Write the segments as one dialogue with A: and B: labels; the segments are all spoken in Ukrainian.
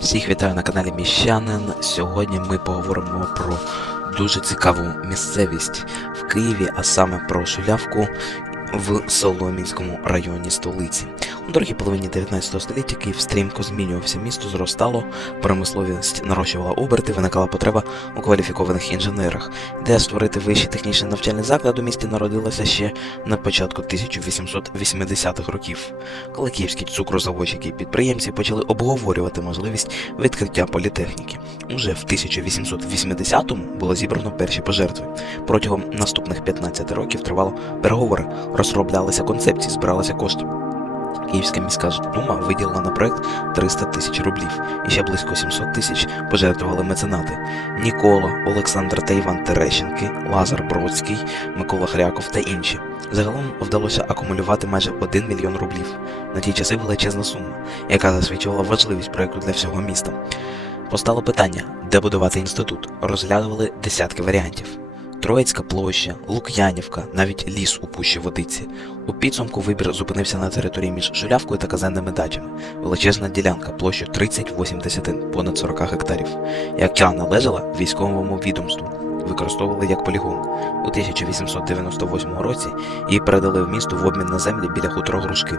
A: Всіх вітаю на каналі Міщанин. Сьогодні ми поговоримо про дуже цікаву місцевість в Києві, а саме про шулявку в Соломінському районі столиці. У другій половині 19 століття Київ стрімко змінювався, місто зростало, промисловість нарощувала оберти, виникала потреба у кваліфікованих інженерах. Ідея створити вищий технічний навчальний заклад у місті народилася ще на початку 1880-х років, коли київські цукрозаводчики і підприємці почали обговорювати можливість відкриття політехніки. Уже в 1880-му було зібрано перші пожертви. Протягом наступних 15 років тривало переговори, розроблялися концепції, збиралися кошти. Київська міська дума виділила на проект 300 тисяч рублів, і ще близько 700 тисяч пожертвували меценати Нікола, Олександр та Іван Терещенки, Лазар Бродський, Микола Хряков та інші. Загалом вдалося акумулювати майже 1 мільйон рублів. На ті часи величезна сума, яка засвідчувала важливість проекту для всього міста. Постало питання, де будувати інститут. Розглядували десятки варіантів. Троїцька площа, Лук'янівка, навіть ліс у пущі водиці. У підсумку вибір зупинився на території між Шулявкою та казенними дачами. Величезна ділянка площею 38 десятин, понад 40 гектарів, яка належала військовому відомству. Використовували як полігон. У 1898 році її передали в місто в обмін на землі біля хутора Грушки.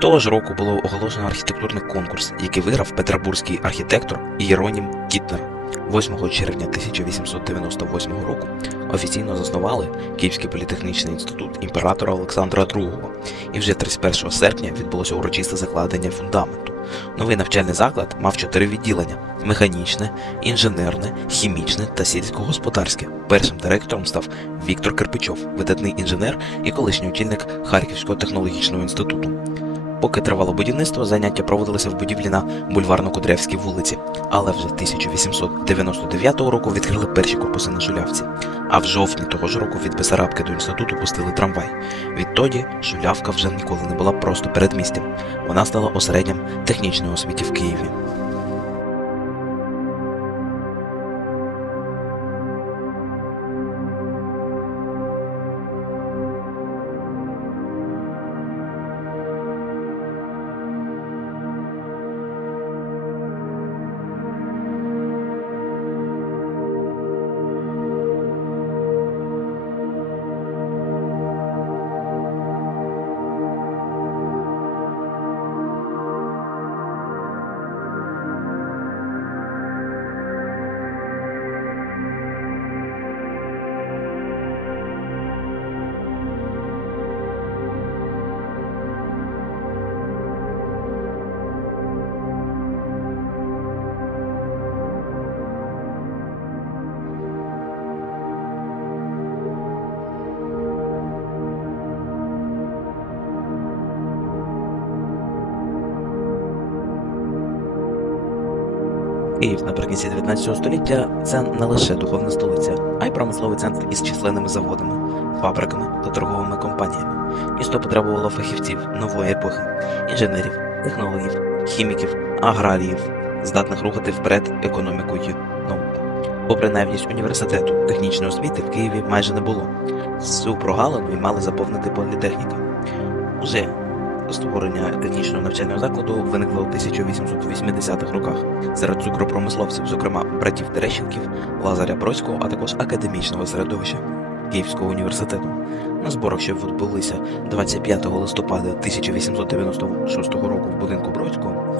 A: Того ж року було оголошено архітектурний конкурс, який виграв петербурзький архітектор Єронім Кітнер. 8 червня 1898 року офіційно заснували Київський політехнічний інститут імператора Олександра II, і вже 31 серпня відбулося урочисте закладення фундаменту. Новий навчальний заклад мав чотири відділення: механічне, інженерне, хімічне та сільськогосподарське. Першим директором став Віктор Кирпичов, видатний інженер і колишній очільник Харківського технологічного інституту. Поки тривало будівництво, заняття проводилися в будівлі на бульварно-Кудрявській вулиці, але вже 1899 року відкрили перші корпуси на Шулявці. А в жовтні того ж року від Бесарабки до інституту пустили трамвай. Відтоді Шулявка вже ніколи не була просто передмістям. Вона стала осередням технічної освіти в Києві. Київ наприкінці 19 століття це не лише духовна столиця, а й промисловий центр із численними заводами, фабриками та торговими компаніями. Місто потребувало фахівців нової епохи, інженерів, технологів, хіміків, аграріїв, здатних рухати вперед економіку й науку. Попри наявність університету, технічної освіти в Києві майже не було. Цю прогалину й мали заповнити політехніка. Уже створення технічного навчального закладу виникло у 1880-х роках серед цукропромисловців, зокрема братів Терещенків, Лазаря Бродського, а також академічного середовища Київського університету. На зборах, що відбулися 25 листопада 1896 року в будинку Бродського,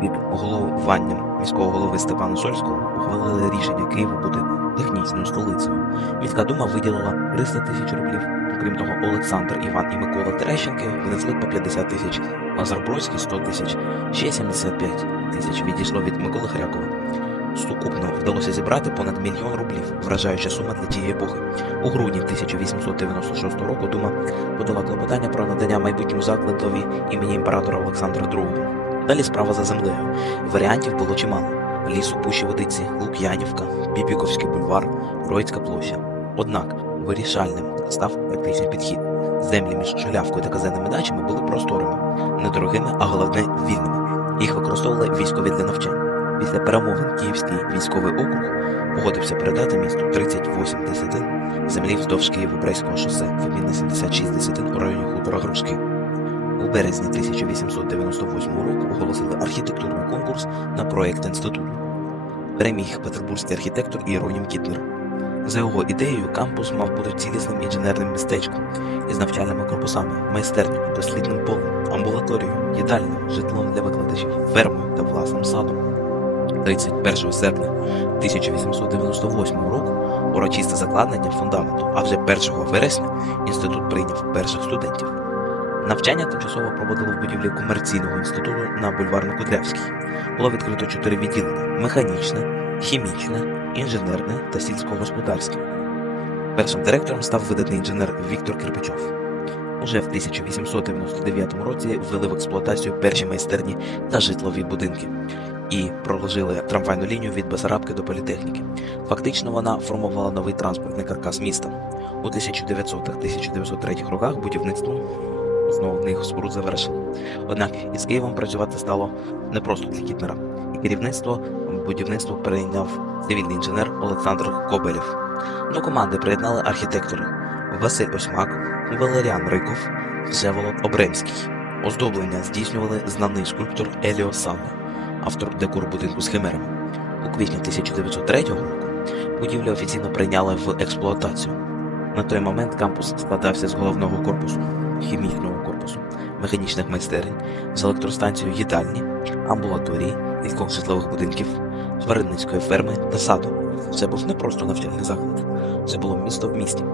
A: під головуванням міського голови Степана Сольського ухвалили рішення Києва бути технічною столицею. Міська дума виділила 300 тисяч рублів. Крім того, Олександр, Іван і Микола Терещенки внесли по 50 тисяч, Лазар Бродський 100 тисяч, ще 75 тисяч відійшло від Миколи Хрякова. Сукупно вдалося зібрати понад мільйон рублів, вражаюча сума для тієї епохи. У грудні 1896 року Дума подала клопотання про надання майбутньому закладові імені імператора Олександра II. Далі справа за землею. Варіантів було чимало: ліс у пущі водиці, Лук'янівка, Бібіковський бульвар, Троїцька площа. Однак вирішальним став практичний підхід. Землі між Шулявкою та казенними дачами були просторими, недорогими, а головне вільними. Їх використовували військові для навчання. Після перемовин Київський військовий округ погодився передати місту 38 десятин землі вздовж Києво-Брейського шосе в обмін на 76 десятин у районі хутора Грушки. У березні 1898 року оголосили архітектурний конкурс на проєкт інституту. Переміг петербурзький архітектор Іеронім Кітлер. За його ідеєю, кампус мав бути цілісним інженерним містечком із навчальними корпусами, майстернями, дослідним полем, амбулаторією, їдальнею, житлом для викладачів, фермою та власним садом. 31 серпня 1898 року урочисте закладення фундаменту, а вже 1 вересня інститут прийняв перших студентів. Навчання тимчасово проводило в будівлі комерційного інституту на бульварно-Кудрявській. Було відкрито чотири відділення: механічне, хімічне, інженерне та сільськогосподарське. Першим директором став видатний інженер Віктор Кирпичов. Уже в 1899 році ввели в експлуатацію перші майстерні та житлові будинки і проложили трамвайну лінію від Бесарабки до політехніки. Фактично вона формувала новий транспортний каркас міста. У 1900-1903 роках будівництво основних споруд завершили. Однак із Києвом працювати стало не просто для Кітнера, і керівництво будівництва перейняв цивільний інженер Олександр Кобелєв. До команди приєднали архітектори Василь Осьмак, Валеріан Риков, Всеволод Обремський. Оздоблення здійснювали знаний скульптор Еліо Сало, автор декору будинку з химерами. У квітні 1903 року будівлю офіційно прийняли в експлуатацію. На той момент кампус складався з головного корпусу, хімічного корпусу, механічних майстерень, з електростанцією їдальні, амбулаторії, кількох житлових будинків, тваринницької ферми та саду. Це був не просто навчальний заклад, це було місто в місті,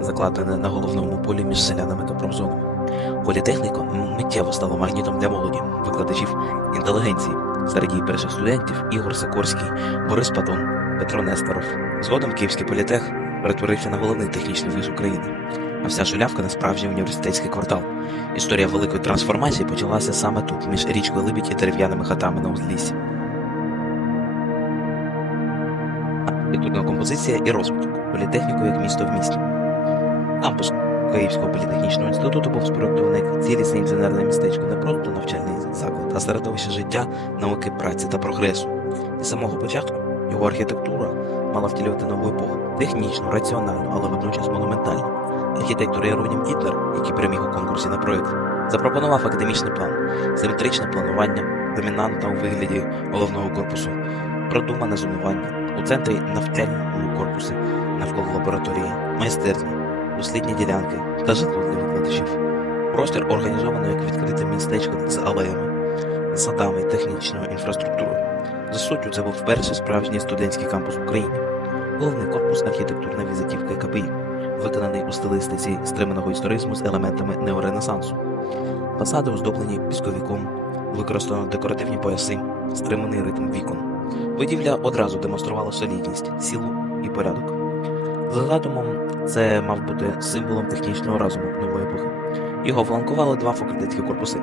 A: закладене на головному полі між селянами та промзонами. Політехніка миттєво стала магнітом для молоді, викладачів інтелігенції. Серед її перших студентів Ігор Сикорський, Борис Патон, Петро Несторов. Згодом Київський політех перетворився на головний технічний виш України, а вся шулявка на справжній університетський квартал. Історія великої трансформації почалася саме тут, між річкою Либідь і дерев'яними хатами на узліссі. Архітектурна композиція і розвиток політехніку як місто в місті. Кампус Київського політехнічного інституту був спроектований як цілісне інженерне містечко, не просто навчальний заклад, а середовище життя, науки, праці та прогресу. І з самого початку його архітектура мала втілювати нову епоху, технічну, раціональну, але водночас монументальну. Архітектор Єронім Гітлер, який переміг у конкурсі на проєкт, запропонував академічний план, симетричне планування, домінанта у вигляді головного корпусу, продумане зонування. У центрі навчальні корпуси, навколо лабораторії, майстерні, дослідні ділянки та житло для викладачів. Простір організовано як відкрите містечко з алеями, садами, технічною інфраструктурою. За суттю, це був перший справжній студентський кампус в Україні. Головний корпус архітектурна візитівка КПІ, виконаний у стилистиці стриманого історизму з елементами неоренесансу. Фасади оздоблені пісковіком, використано декоративні пояси, стриманий ритм вікон. Будівля одразу демонструвала солідність, силу і порядок. За задумом, це мав бути символом технічного разуму нової епохи. Його фланкували два факультетські корпуси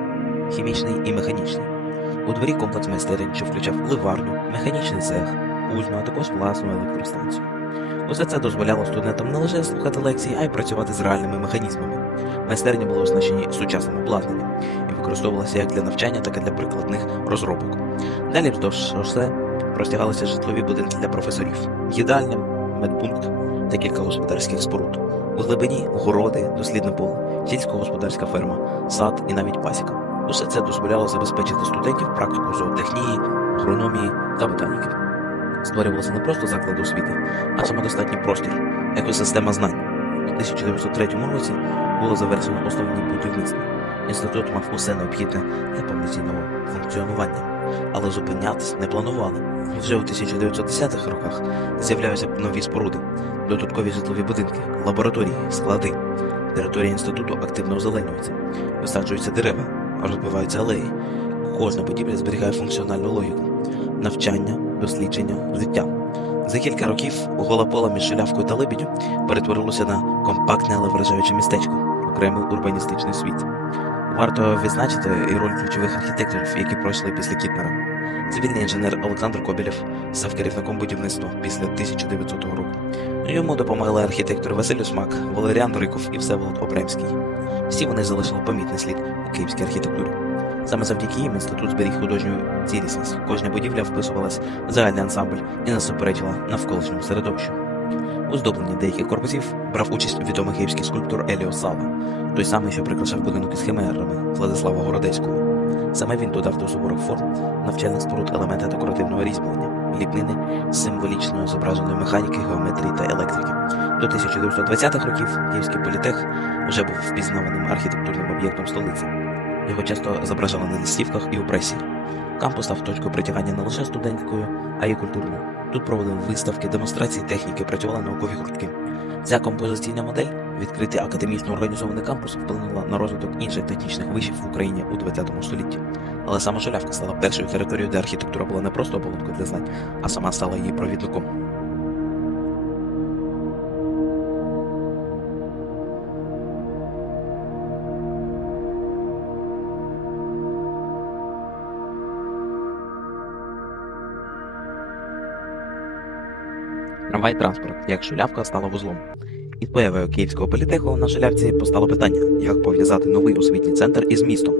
A: хімічний і механічний. У дворі комплекс майстерень, що включав ливарню, механічний цех, кузну, а також власну електростанцію. Усе це дозволяло студентам не лише слухати лекції, а й працювати з реальними механізмами. Майстерні були оснащені сучасним обладнанням і використовувалися як для навчання, так і для прикладних розробок. Далі вздовж шосе простягалися житлові будинки для професорів, їдальня, медпункт та кілька господарських споруд. У глибині городи, дослідне поле, сільськогосподарська ферма, сад і навіть пасіка. Усе це дозволяло забезпечити студентів практику зоотехнії, агрономії та ботаніки. Створювалося не просто заклади освіти, а самодостатній простір, екосистема знань. У 1903 році було завершено основні будівництво. Інститут мав усе необхідне для повноцінного функціонування, але зупинятися не планували. Вже у 1910-х роках з'являються нові споруди, додаткові житлові будинки, лабораторії, склади. Територія інституту активно озеленюється, висаджуються дерева, розбиваються алеї. Кожна будівля зберігає функціональну логіку, навчання, дослідження, життя. За кілька років гола пола між шелявкою та лебідю перетворилося на компактне, але вражаюче містечко, окремий урбаністичний світ. Варто відзначити і роль ключових архітекторів, які пройшли після Кітнера. Цивільний інженер Олександр Кобілєв став керівником будівництва після 1900 року. Йому допомагали архітектори Василь Смак, Валеріан Риков і Всеволод Обремський. Всі вони залишили помітний слід у київській архітектурі. Саме завдяки їм інститут зберіг художню цілісність. Кожна будівля вписувалась в загальний ансамбль і не суперечила навколишньому середовищу. У здобленні деяких корпусів брав участь відомий київський скульптор Еліо Сава. Той самий, що прикрашав будинок із химерами Владислава Городецького. Саме він додав до суворих форм навчальних споруд елементи декоративного різьблення, ліпнини з символічною зображеною механіки, геометрії та електрики. До 1920-х років Київський політех вже був впізнаваним архітектурним об'єктом столиці. Його часто зображали на листівках і у пресі. Кампус став точкою притягання не лише студентською, а й культурною. Тут проводили виставки, демонстрації техніки, працювали наукові гуртки. Ця композиційна модель, відкритий академічно організований кампус, вплинула на розвиток інших технічних вишів в Україні у 20 столітті. Але саме Шулявка стала першою територією, де архітектура була не просто оболонкою для знань, а сама стала її провідником. Трамвай транспорт, як шулявка стала вузлом. Із появою Київського політеху на шулявці постало питання, як пов'язати новий освітній центр із містом.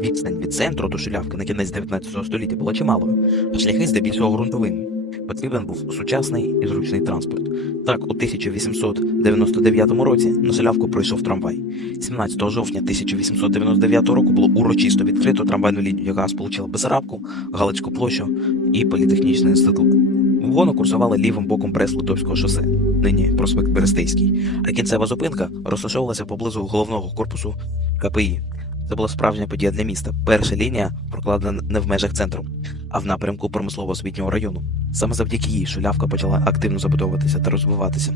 A: Відстань від центру до шулявки на кінець 19 століття була чималою, а шляхи здебільшого ґрунтовими. Потрібен був сучасний і зручний транспорт. Так, у 1899 році на шулявку пройшов трамвай. 17 жовтня 1899 року було урочисто відкрито трамвайну лінію, яка сполучила Бесарабку, Галицьку площу і політехнічний інститут. Вагони курсували лівим боком Брест-Литовського шосе, нині проспект Берестейський, а кінцева зупинка розташовувалася поблизу головного корпусу КПІ. Це була справжня подія для міста. Перша лінія прокладена не в межах центру, а в напрямку промислово-освітнього району. Саме завдяки їй шулявка почала активно забудовуватися та розвиватися.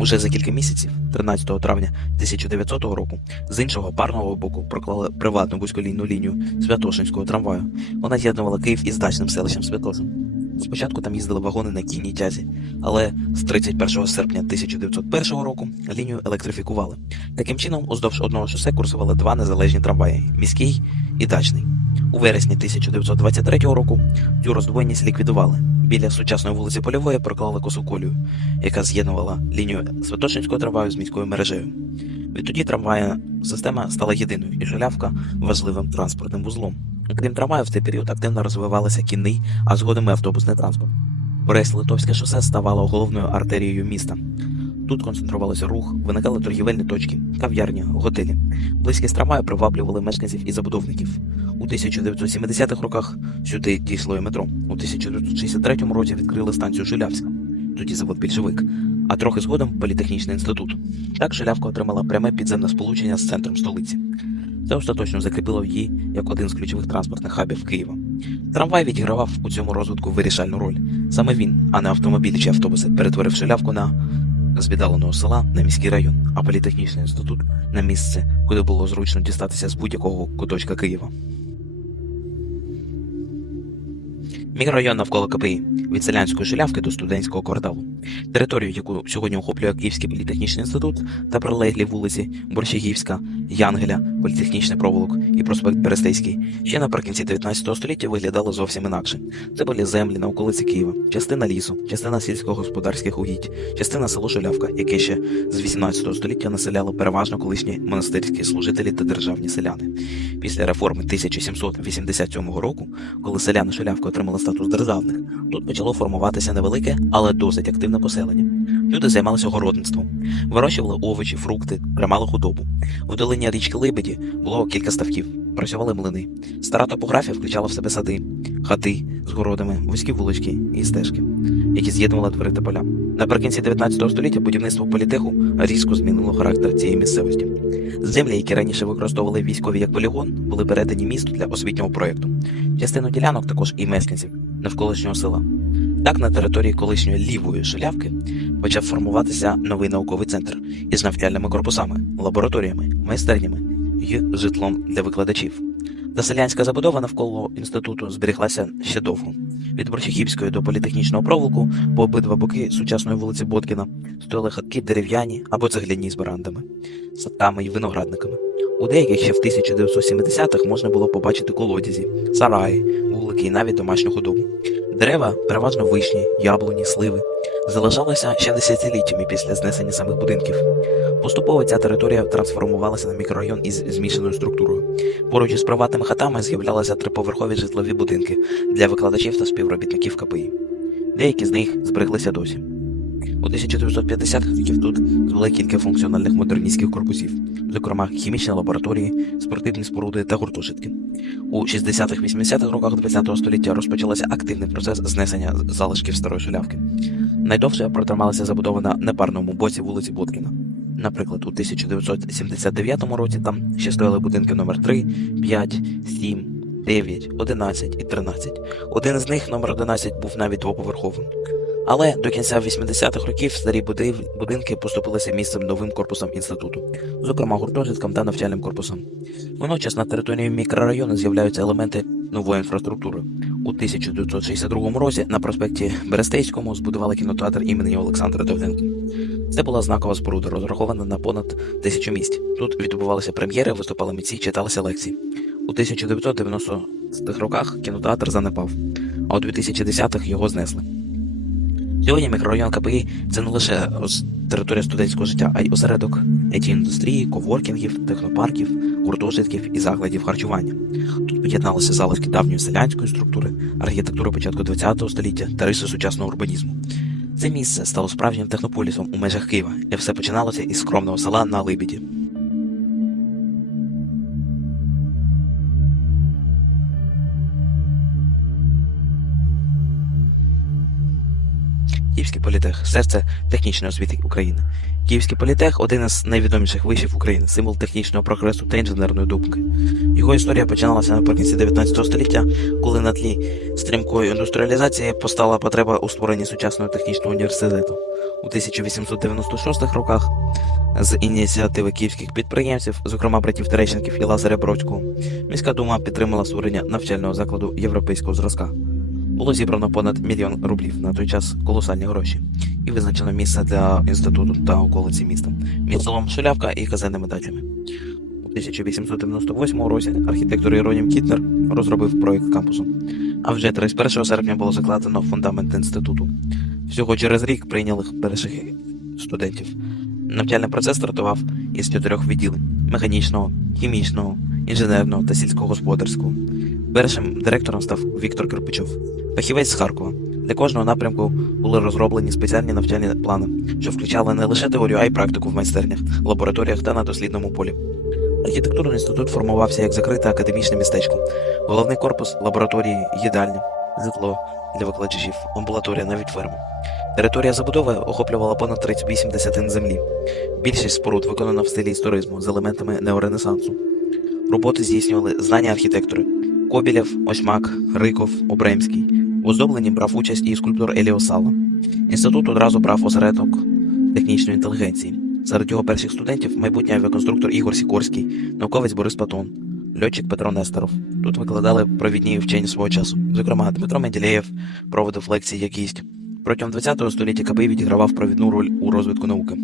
A: Уже за кілька місяців, 13 травня 1900 року, з іншого парного боку проклали приватну вузьколінну лінію Святошинського трамваю. Вона з'єднувала Київ із дачним селищем Святошин. Спочатку там їздили вагони на кінній тязі, але з 31 серпня 1901 року лінію електрифікували. Таким чином, уздовж одного шосе курсували два незалежні трамваї міський і дачний. У вересні 1923 року цю роздвоєність ліквідували. Біля сучасної вулиці Польової проклали косу колію, яка з'єднувала лінію Святошинського трамваю з міською мережею. Відтоді трамвайна система стала єдиною і шулявка важливим транспортним вузлом. Крім трамваю, в цей період активно розвивалися кінний, а згодом і автобусний транспорт. Брест-Литовське шосе ставало головною артерією міста. Тут концентрувалося рух, виникали торгівельні точки, кав'ярні, готелі. Близькість трамваю приваблювали мешканців і забудовників. У 1970-х роках сюди дійшло і метро. У 1963 році відкрили станцію Жилявська, тоді завод більшовик, а трохи згодом політехнічний інститут. Так Жилявка отримала пряме підземне сполучення з центром столиці. Це остаточно закріпило її як один з ключових транспортних хабів Києва. Трамвай відігравав у цьому розвитку вирішальну роль. Саме він, а не автомобілі чи автобуси, перетворив шулявку на з села на міський район, а політехнічний інститут на місце, куди було зручно дістатися з будь-якого куточка Києва. Мікрорайон навколо КПІ від селянської шулявки до студентського кварталу. Територію, яку сьогодні охоплює Київський політехнічний інститут та прилеглі вулиці Борщагівська, Янгеля, політехнічний проволок і проспект Берестейський, ще наприкінці 19 століття виглядали зовсім інакше. Це були землі на околиці Києва, частина лісу, частина сільськогосподарських угідь, частина село Шулявка, яке ще з 18 століття населяло переважно колишні монастирські служителі та державні селяни. Після реформи 1787 року, коли селяни Шулявки отримали статус державних, тут почало формуватися невелике, але досить активне поселення. Люди займалися городництвом, вирощували овочі, фрукти, тримали худобу. В долині річки Либеді було кілька ставків, працювали млини. Стара топографія включала в себе сади, хати з городами, вузькі вулички і стежки, які з'єднували двори та поля. Наприкінці 19 століття будівництво політеху різко змінило характер цієї місцевості. Землі, які раніше використовували військові як полігон, були передані місту для освітнього проєкту. Частину ділянок також і мешканців навколишнього села. Так, на території колишньої лівої шулявки почав формуватися новий науковий центр із навчальними корпусами, лабораторіями, майстернями і житлом для викладачів. Та селянська забудова навколо інституту зберіглася ще довго. Від Борщагівської до політехнічного провулку по обидва боки сучасної вулиці Боткіна стояли хатки дерев'яні або цегляні з барандами, садками і виноградниками. У деяких ще в 1970-х можна було побачити колодязі, сараї, вулики і навіть домашню худобу. Дерева, переважно вишні, яблуні, сливи, залишалися ще десятиліттями після знесення самих будинків. Поступово ця територія трансформувалася на мікрорайон із змішаною структурою. Поруч із приватними хатами з'являлися триповерхові житлові будинки для викладачів та співробітників КПІ. Деякі з них збереглися досі. У 1950-х років тут звели кілька функціональних модерністських корпусів, зокрема хімічні лабораторії, спортивні споруди та гуртожитки. У 60-х-80-х роках ХХ століття розпочався активний процес знесення залишків старої шулявки. Найдовше протрималася забудова на непарному боці вулиці Боткіна. Наприклад, у 1979 році там ще стояли будинки номер 3, 5, 7, 9, 11 і 13. Один з них, номер 11, був навіть двоповерховим. Але до кінця 80-х років старі будинки поступилися місцем новим корпусом інституту, зокрема гуртожиткам та навчальним корпусам. Водночас на території мікрорайону з'являються елементи нової інфраструктури. У 1962 році на проспекті Берестейському збудували кінотеатр імені Олександра Довженка. Це була знакова споруда, розрахована на понад тисячу місць. Тут відбувалися прем'єри, виступали митці, читалися лекції. У 1990-х роках кінотеатр занепав, а у 2010-х його знесли. Сьогодні мікрорайон КПІ це не лише територія студентського життя, а й осередок it індустрії, коворкінгів, технопарків, гуртожитків і закладів харчування. Тут поєдналися залишки давньої селянської структури, архітектури початку ХХ століття та риси сучасного урбанізму. Це місце стало справжнім технополісом у межах Києва, і все починалося із скромного села на Либіді. Політех серце технічної освіти України. Київський політех один із найвідоміших вишів України, символ технічного прогресу та інженерної думки. Його історія починалася наприкінці 19 століття, коли на тлі стрімкої індустріалізації постала потреба у створенні сучасного технічного університету. У 1896 роках з ініціативи київських підприємців, зокрема братів Терещенків і Лазаря Бродського, міська дума підтримала створення навчального закладу європейського зразка. Було зібрано понад мільйон рублів на той час колосальні гроші, і визначено місце для інституту та околиці міста між селом Шулявка і казенними дачами. У 1898 році архітектор Єронім Кітнер розробив проєкт кампусу. А вже 31 серпня було закладено фундамент інституту. Всього через рік прийняли перших студентів. Навчальний процес стартував із чотирьох відділень: механічного, хімічного, інженерного та сільськогосподарського. Першим директором став Віктор Кирпичов, фахівець з Харкова. Для кожного напрямку були розроблені спеціальні навчальні плани, що включали не лише теорію, а й практику в майстернях, лабораторіях та на дослідному полі. Архітектурний інститут формувався як закрите академічне містечко, головний корпус, лабораторії, їдальня, житло для викладачів, амбулаторія, навіть ферма. Територія забудови охоплювала понад 38 десятин землі. Більшість споруд виконана в стилі історизму з елементами неоренесансу. Роботи здійснювали знання архітектори Кобілєв, Осьмак, Риков, Обремський. В оздобленні брав участь і скульптор Еліо Сала. Інститут одразу брав осередок технічної інтелігенції. Серед його перших студентів майбутній авіаконструктор Ігор Сікорський, науковець Борис Патон, льотчик Петро Нестеров. Тут викладали провідні вчені свого часу. Зокрема, Дмитро Менделєєв проводив лекції як гість. Протягом ХХ століття КПІ відігравав провідну роль у розвитку науки,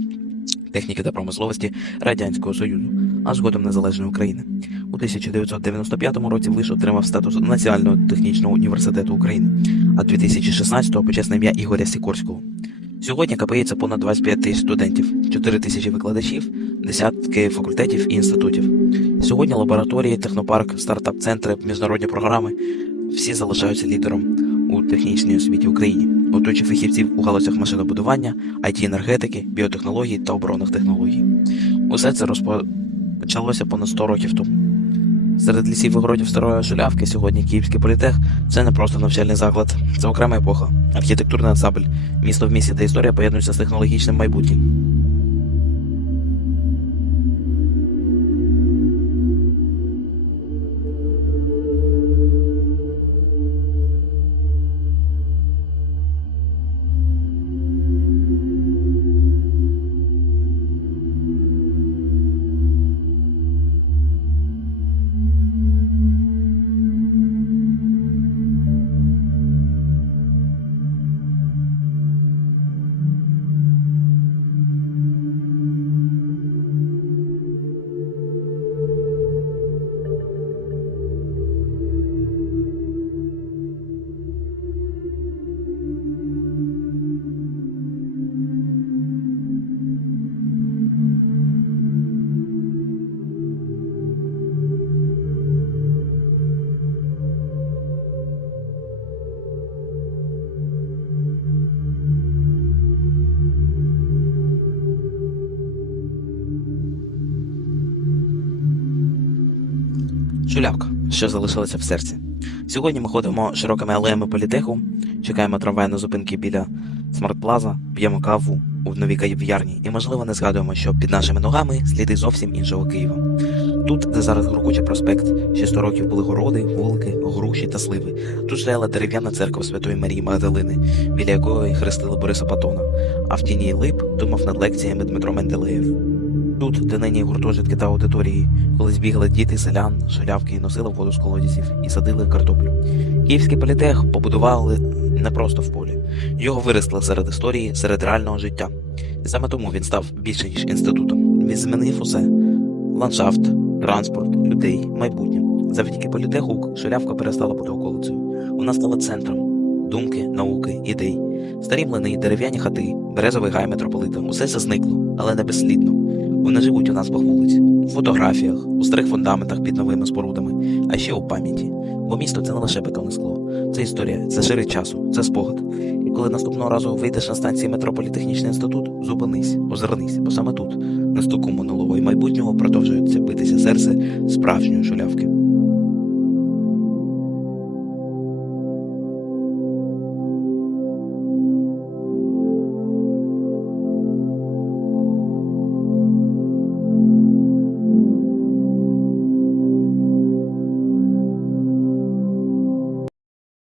A: техніки та промисловості Радянського Союзу, а згодом Незалежної України. У 1995 році виш отримав статус Національного технічного університету України, а 2016-го почесне ім'я Ігоря Сікорського. Сьогодні це понад 25 тисяч студентів, 4 тисячі викладачів, десятки факультетів і інститутів. Сьогодні лабораторії, технопарк, стартап-центри, міжнародні програми всі залишаються лідером у технічній освіті в Україні, готуючи фахівців у галузях машинобудування, it енергетики, біотехнологій та оборонних технологій. Усе це розпочалося понад 100 років тому. Серед лісів і городів старої шулявки сьогодні Київський політех це не просто навчальний заклад, це окрема епоха, архітектурний ансамбль, місто в місті та історія поєднуються з технологічним майбутнім. Шулявка, що залишилася в серці. Сьогодні ми ходимо широкими алеями політеху, чекаємо трамвай на зупинки біля смарт-плаза, п'ємо каву у новій кав'ярні і, можливо, не згадуємо, що під нашими ногами сліди зовсім іншого Києва. Тут, де зараз Гуркучий проспект, ще 100 років були городи, вулики, груші та сливи. Тут стояла дерев'яна церква Святої Марії Магдалини, біля якої хрестили Бориса Патона, а в тіні лип думав над лекціями Дмитро Менделеєв. Тут, де нині гуртожитки та аудиторії, колись бігали діти, селян, шулявки і носили воду з колодязів і садили картоплю. Київський політех побудували не просто в полі. Його виростили серед історії, серед реального життя. І саме тому він став більше, ніж інститутом. Він змінив усе: ландшафт, транспорт, людей, майбутнє. Завдяки політеху шулявка перестала бути околицею. Вона стала центром думки, науки, ідей. Старі млини, дерев'яні хати, березовий гай митрополита. Усе це зникло, але не безслідно. Вони живуть у нас по вулиці, у фотографіях, у старих фундаментах під новими спорудами, а ще у пам'яті. Бо місто це не лише бетонне скло, це історія, це шири часу, це спогад. І коли наступного разу вийдеш на станції Метрополітехнічний інститут, зупинись, озирнись, бо саме тут, на стуку минулого і майбутнього, продовжується битися серце справжньої шулявки.